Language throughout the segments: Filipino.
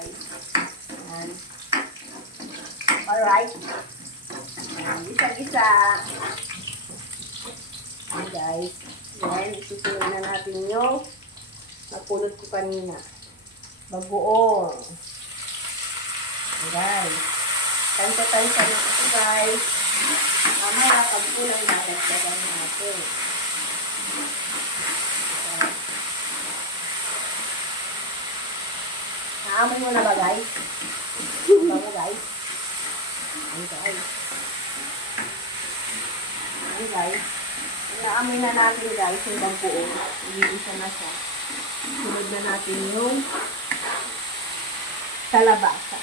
guys. Yan. Alright. Yan. Gisa-gisa. Yan guys. Yan. Isusunod na natin yung napulot ko kanina. Bagoong. Yan guys. Tansya-tansya na ito guys. Mamaya pag kulang nadagdagan natin. Naamoy mo na ba guys? Bango guys. Ayan guys. Ayan guys. Naamoy na natin guys yung bagoong. Iisa na siya. Sunod na natin yung kalabasa.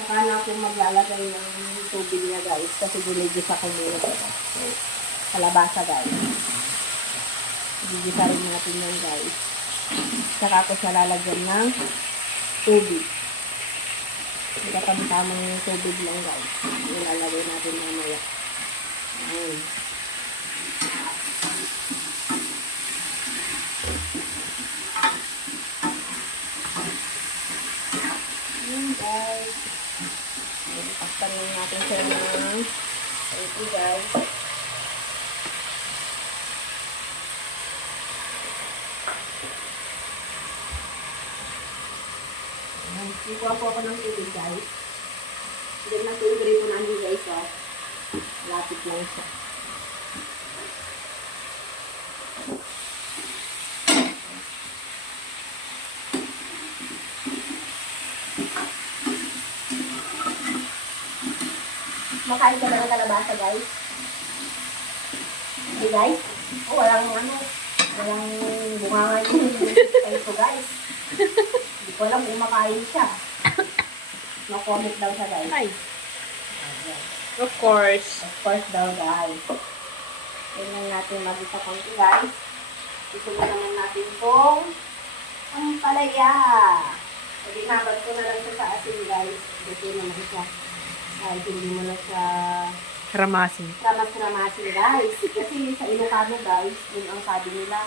Saka na ako maglalagay ng tubig niya guys. Kasi giligis ako muna. Kalabasa guys. Gigisa rin natin yan guys. Saka ako siya lalagyan ng tubig. Tamang tubig lang guys. Ilalagay natin mamaya. Ayan. Ayan guys. Pakpan lang natin siya ng ito guys. Ikuha po ako ng tubig guys. Diyan na tubig po namin guys. Oh. Lapit lang siya. Makain ka na ng kalabasa guys. Okay guys. Oh, walang bunganga yung ito guys. Hindi ko alam kung makain siya. No-comment daw siya guys. Ay. Of course. Of course daw guys. Tingnan natin magita konti guys. Ito na naman natin itong ang palaya. Pwede nabad ko na lang siya sa asin guys. Ito naman siya. Kahit hindi mo na siya Ramasin. ramas-ramasin guys. Kasi sa Ilocano guys, yun ang sabi nila.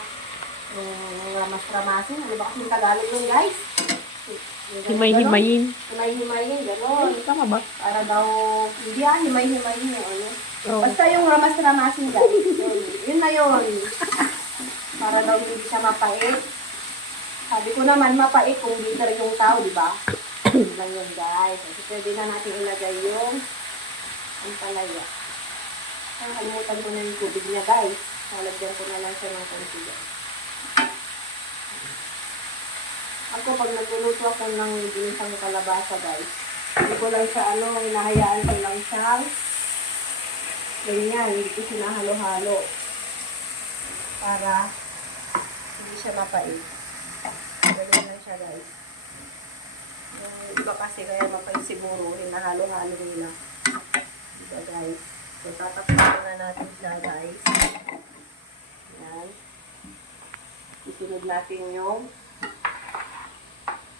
Ramas-ramasin. Ano ba kasing Tagalog yun guys? Himay-himayin. Himay-himayin, gano'n. Tama ba? Para daw, hindi himay-himayin yung ano. Oh. Basta yung ramas-ramasin guys. Yun na yun. Para daw hindi siya mapait. Sabi ko naman mapait kung bitter yung tao, di ba? Yun lang yun guys. Kasi pwede na natin ilagay yung ampalaya. Nakalimutan ko na yung tubig niya guys. Nalagyan ko na lang siya ng konti guys. Ako pag nagluluto ako ng ginisang kalabasa guys, hindi ko lang siya hinahayaan ko lang siyang ganyan, hindi ko sinahalo-halo para hindi siya mapait. Ganyan lang siya guys. Yung iba kasi kaya mapait siguro, hinahalo-halo nila. Diba guys? So tatakpan na natin siya guys. Yan. Isunod natin yung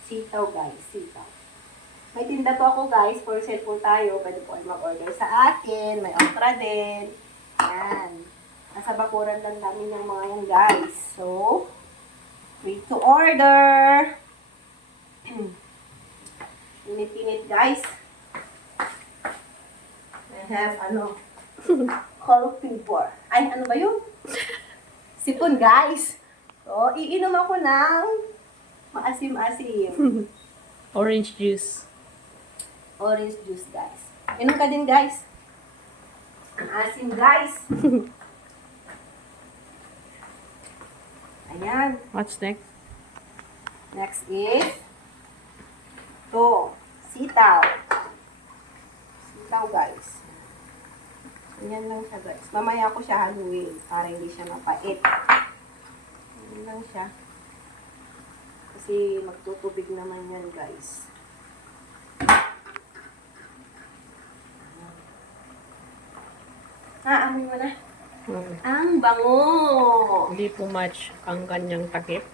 sitaw guys, sitaw. May tinda po ako guys, for sale po tayo. Pwede po kayo mag-order sa akin. May okra din. Yan. Nasa bakuran lang namin yung mga yan guys. So, wait to order. Init-init guys. I have cold pepper. Ay, ano ba yun? Sipon guys. So, iinom ako ng maasim-asim. Orange juice. Orange juice, guys. Inom ka din, guys. Asim, guys. Ayan. What's next? Next is sitaw. Sitaw, guys. Ayan lang siya, guys. Mamaya ko siya haluin para hindi siya mapait. Ayan lang siya. Kasi magtutubig naman yan, guys. Amoy mo na. Ang bango! Hindi po match ang kanyang takip.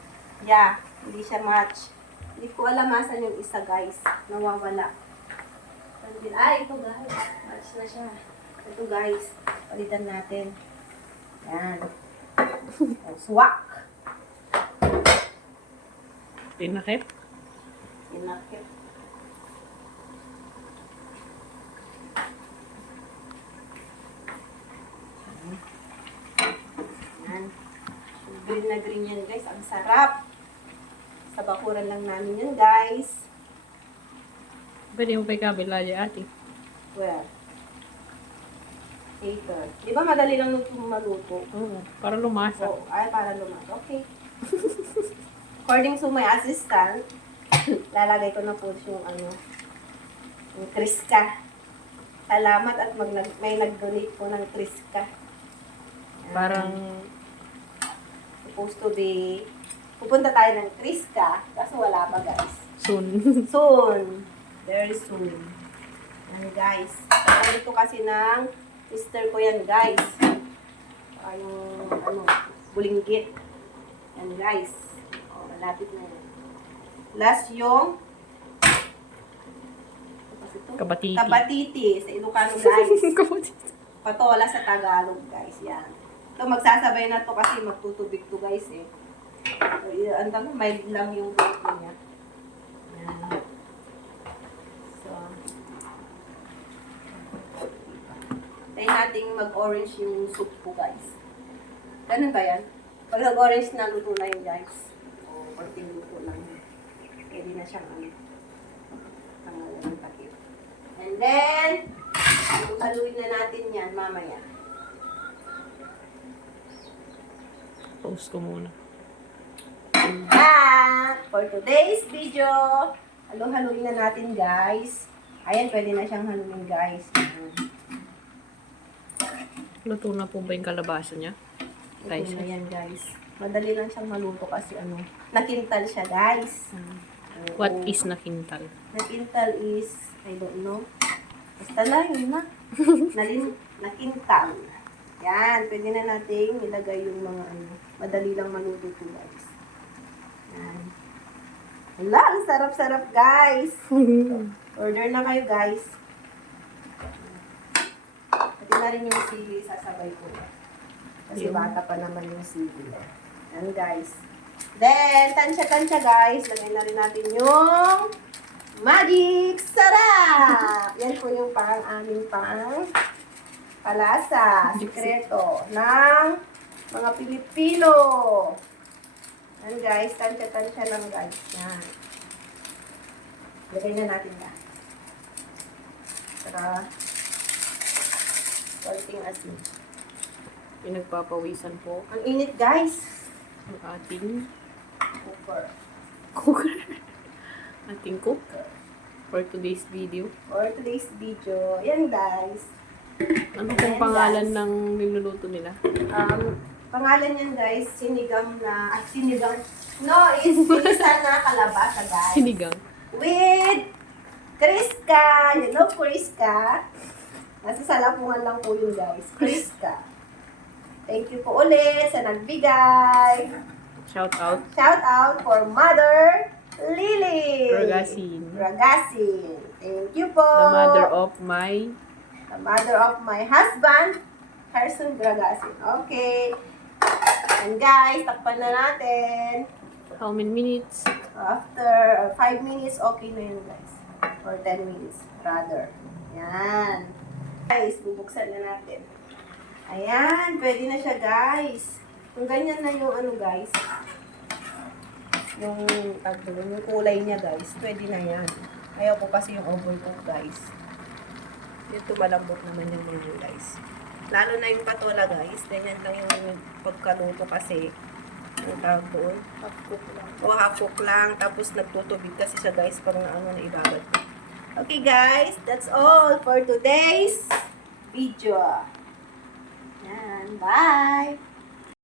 Yeah, hindi siya match. Hindi ko alam asan yung isa, guys. Nawawala. Ay, ito, guys. Match na siya. Ito, guys. Palitan natin. Yan. Swak! Pinakip. Inakit. Yan. Green na green yan guys. Ang sarap. Sa bakuran lang namin yan guys. Pwede mo pa ikabila dyan, ate. Well. Later. Di ba madali lang nito maluto? Oo, para lumasa. Oo. Ay, para lumato. Okay. According to my assistant, lalagay ko na po yung yung Kriska. Salamat at may nag-donate po ng Kriska. Yan. Parang, Supposed to be, pupunta tayo ng Kriska, kaso wala pa guys. soon. Soon. Very soon. Yan guys. Nandito kasi ng sister ko yan guys. Yung bulinggit. Yan guys. O, malapit na yan. Last yung Kabatiti. Kabatiti sa Ilocano guys. Kabatiti. Patola sa Tagalog guys. Yan. So magsasabay na to kasi magtutubig to guys eh. So, mild lang yung luto niya. Yan. So, tayo nating mag-orange yung soup po guys. Ganun ba yan? Pag nag-orange na luto na yun guys. O, konting luto lang. Pwede na siyang ang takip. And then, haluin na natin yan mamaya. Post ko muna. Back for today's video. Halo-haluin na natin guys. Ayan, pwede na siyang haluin guys. Luto na po ba yung kalabasa niya? Ito na yan guys. Madali lang siyang maluto kasi nakintal siya guys. What is nakintal? Nakintal is, I don't know. Basta na, yun na. Nakintal. Yan, pwede na nating ilagay yung mga madali lang maluto to guys. Yan. Wala, ang sarap-sarap guys. Order na kayo guys. Pati na rin yung sili, sasabay ko. Kasi bata pa naman yung sili. Yan guys. Then, tansya-tansya guys. Lagay na rin natin yung magic sarap. Yan po yung aming palasa, sikreto ng mga Pilipino. Yan guys, tansya-tansya lang guys. Yan. Lagay na natin yan. Saka, konting asin. Pinagpapawisan po Ang init guys. ang ating Cooker. cooker. Ating cooker. For today's video. For today's video. Yan guys. Ano pong pangalan ng niluluto nila? Pangalan yan guys, sinigang. No, is pinisa na kalabasa guys. Sinigang. With Kriska. You know Kriska? Nasa salapungan lang po yun guys. Kriska. Thank you po ulit sa nagbigay. Shout out. Shout out for Mother Lily. Ragasin. Thank you po. The mother of my husband, Harrison Gragasin. Okay. And guys, takpan na natin. how many minutes? After 5 minutes, okay na yun guys. Or 10 minutes, rather. Yan. Guys, bubuksan na natin. Ayan, pwede na siya guys. Kung ganyan na yung guys, yung kulay niya guys, pwede na yan. Ayaw ko kasi yung overcook guys. Dito malambot naman yung mga guys. Lalo na yung patola guys, ganyan lang yung pagkaluto kasi yung tawag doon. Half cook lang. O half cook lang, tapos nagtutubig kasi siya guys, parang na ibabad. Okay guys, that's all for today's video. Yan, bye!